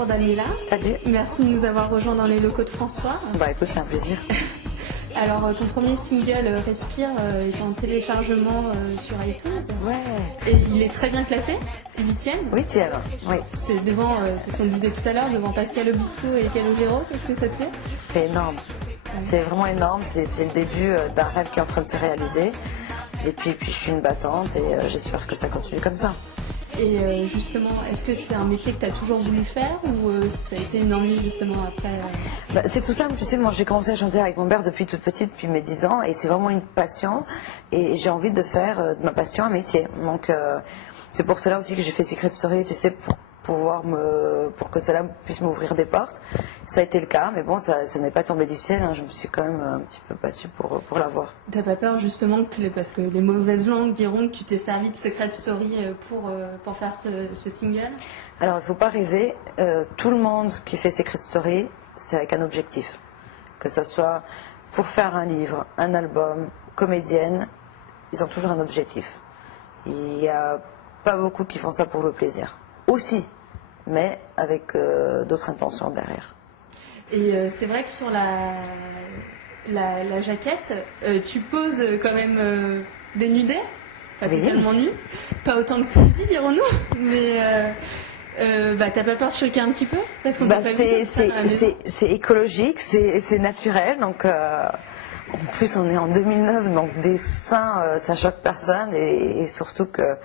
bonjour Daniela. Salut. Merci de nous avoir rejoints dans les locaux de François. Bah écoute, c'est un plaisir. Alors ton premier single Respire est en téléchargement sur iTunes. Ouais. Et il est très bien classé, 8e. Oui, tiens, oui. C'est devant, c'est ce qu'on disait tout à l'heure, devant Pascal Obispo et Calogero. Qu'est-ce que ça te fait? C'est énorme. C'est vraiment énorme. C'est le début d'un rêve qui est en train de se réaliser. Et puis je suis une battante et j'espère que ça continue comme ça. Et justement, est-ce que c'est un métier que tu as toujours voulu faire ou ça a été une envie justement après Bah, c'est tout simple, tu sais, moi j'ai commencé à chanter avec mon père depuis toute petite, depuis mes 10 ans, et c'est vraiment une passion, et j'ai envie de faire de ma passion un métier. Donc c'est pour cela aussi que j'ai fait Secret Story, tu sais, pour que cela puisse m'ouvrir des portes. Ça a été le cas, mais bon, ça n'est pas tombé du ciel, hein. Je me suis quand même un petit peu battue pour l'avoir. T'as pas peur justement parce que les mauvaises langues diront que tu t'es servi de Secret Story pour faire ce single? Alors il ne faut pas rêver, tout le monde qui fait Secret Story, c'est avec un objectif. Que ce soit pour faire un livre, un album, comédienne, ils ont toujours un objectif. Il n'y a pas beaucoup qui font ça pour le plaisir. Aussi, mais avec d'autres intentions derrière. Et c'est vrai que sur la jaquette, tu poses quand même dénudée, pas Oui. totalement nue, pas autant que Cindy dirons-nous, mais t'as pas peur de choquer un petit peu parce qu'on t'a pas vu comme ça dans la maison. C'est écologique, c'est naturel, donc en plus on est en 2009, donc des seins ça choque personne et surtout que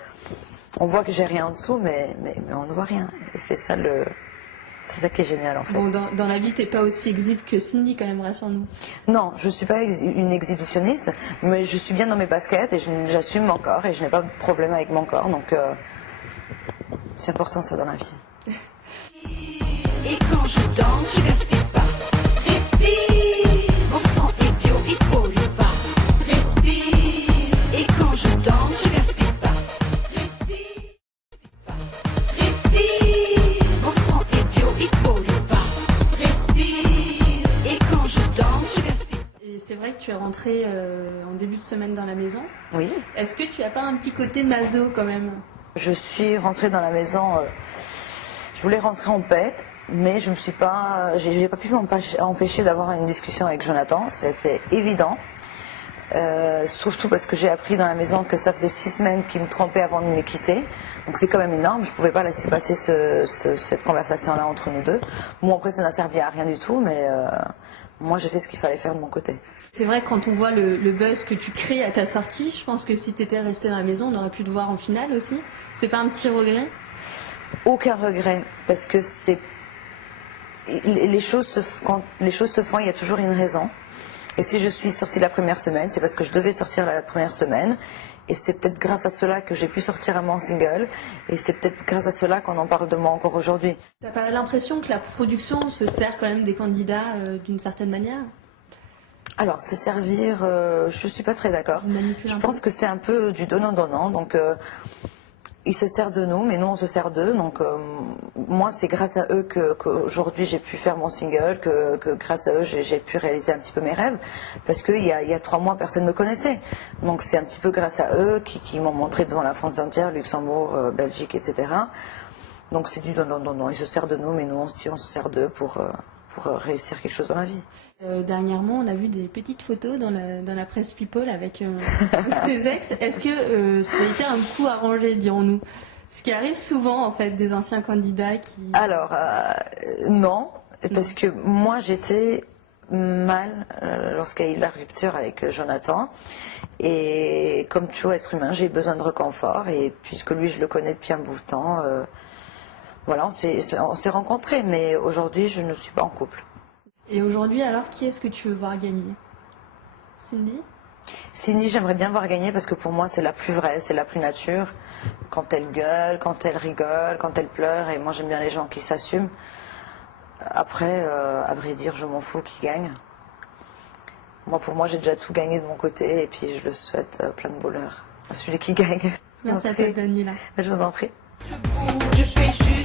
on voit que j'ai rien en dessous, mais on ne voit rien. Et c'est ça qui est génial en fait. Bon, dans la vie, t'es pas aussi exhibe que Cindy quand même, rassure-nous. Non, je suis pas une exhibitionniste, mais je suis bien dans mes baskets et j'assume mon corps et je n'ai pas de problème avec mon corps, donc c'est important ça dans la vie. Et quand je danse, je gaspille pas. Respire, mon sang est bio, il pollue pas. Respire, et quand je danse, je gaspille pas. Respire, mon sang est bio, il pollue pas. Respire, et quand je danse, je gaspille pas. Et c'est vrai que tu es rentrée en début de semaine dans la maison. Oui. Est-ce que tu as pas un petit côté maso quand même? Je suis rentrée dans la maison, je voulais rentrer en paix, mais je me suis pas, j'ai pas pu m'empêcher d'avoir une discussion avec Jonathan, c'était évident. Surtout parce que j'ai appris dans la maison que ça faisait 6 semaines qu'il me trompait avant de me quitter. Donc c'est quand même énorme, je ne pouvais pas laisser passer cette conversation-là entre nous deux. Moi après ça n'a servi à rien du tout, mais moi j'ai fait ce qu'il fallait faire de mon côté. C'est vrai que quand on voit le buzz que tu crées à ta sortie, je pense que si tu étais restée dans la maison, on aurait pu te voir en finale aussi. C'est pas un petit regret? Aucun regret, parce que quand les choses se font, il y a toujours une raison. Et si je suis sortie la première semaine, c'est parce que je devais sortir la première semaine. Et c'est peut-être grâce à cela que j'ai pu sortir mon single. Et c'est peut-être grâce à cela qu'on en parle de moi encore aujourd'hui. T'as pas l'impression que la production se sert quand même des candidats d'une certaine manière? Alors, se servir, je suis pas très d'accord. Je pense que c'est un peu du donnant-donnant. Donc, ils se servent de nous, mais nous, on se sert d'eux. Donc, moi, c'est grâce à eux qu'aujourd'hui, j'ai pu faire mon single, que grâce à eux, j'ai pu réaliser un petit peu mes rêves. Parce qu'il y a 3 mois, personne ne me connaissait. Donc, c'est un petit peu grâce à eux qui m'ont montré devant la France entière, Luxembourg, Belgique, etc. Donc, c'est du donnant-donnant. Ils se servent de nous, mais nous aussi, on se sert d'eux pour réussir quelque chose dans la vie. Dernièrement, on a vu des petites photos dans la presse People avec tes ex. Est-ce que ça a été un coup arrangé, dirons-nous? Ce qui arrive souvent, en fait, des anciens candidats qui... Alors, non, parce que moi, j'étais mal lorsqu'il y a eu la rupture avec Jonathan. Et comme tout être humain, j'ai besoin de réconfort. Et puisque lui, je le connais depuis un bout de temps... Voilà, on s'est rencontrés, mais aujourd'hui, je ne suis pas en couple. Et aujourd'hui, alors, qui est-ce que tu veux voir gagner? Cindy? Cindy, j'aimerais bien voir gagner parce que pour moi, c'est la plus vraie, c'est la plus nature. Quand elle gueule, quand elle rigole, quand elle pleure, et moi, j'aime bien les gens qui s'assument. Après, à vrai dire, je m'en fous qui gagne. Moi, pour moi, j'ai déjà tout gagné de mon côté, et puis je le souhaite plein de bonheur à celui qui gagne. Merci à toi, Daniela. Je vous en prie. Je fais juste